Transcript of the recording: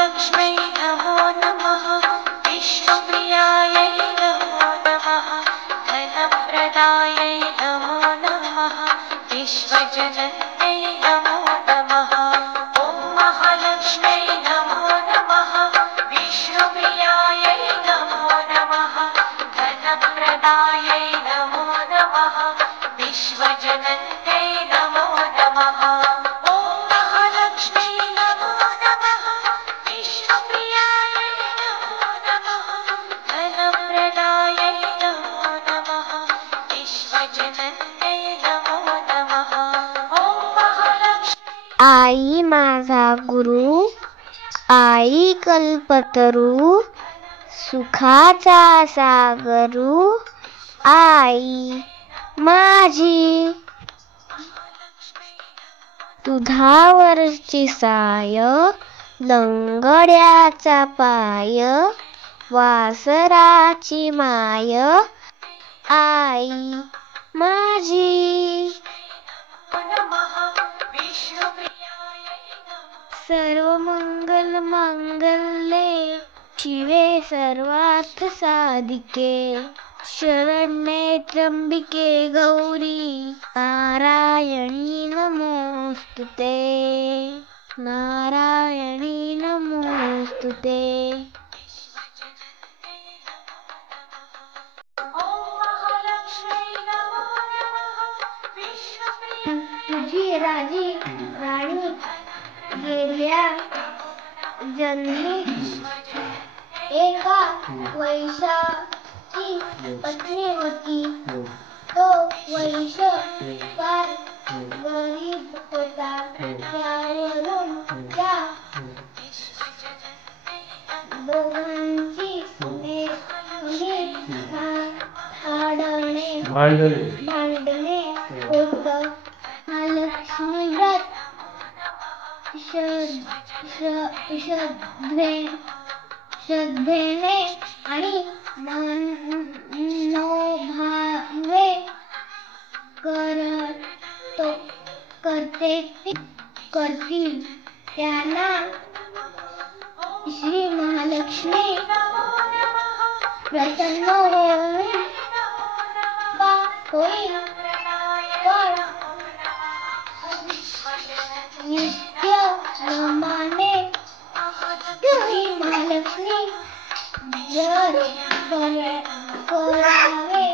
महालक्ष्म्यै नमो नमः। विष्णुप्रियायै नमो नमः। धनप्रदायै नमो नमः। विश्वजनन्यै नमो नमः। ॐ महालक्ष्म्यै नमो नमः। विष्णुप्रियायै नमो नमः। धनप्रदायै नमो नमः। विश्वजनन्यै नमो नमः। ॐ महालक्ष्म्यै नमो नमः। विष्णुप्रियायै नमो नमः। धनप्रदायै नमो नमः। विश्वजनन्यै नमो नमः। ॐ महालक्ष्मी। आई माझा गुरु, आई कल्पतरू, सुखाचा सागरू, आई माझी. दुधावरची साय, लंगड्याचा पाय, वासराची माय, आई माझी. सर्व मंगल मांगल्ये शिवे सर्वार्थ साधिके, शरण्ये त्र्यंबिके गौरी नारायणी नमोस्तुते, नारायणी नमोस्तुते. तुझी राणी गेल्या जन्मी एका वैश्याची पत्नी होती. तो वैश्य फार गरीब होता. त्यावरून त्या दोघांची भांडणे होत. महालक्ष्मी व्रत श्रद्धेने आणि मनोभावे करतील त्यांना श्री महालक्ष्मी प्रसन्न होईल. पण नित्य नमाने श्री महालक्ष्मी जर करावे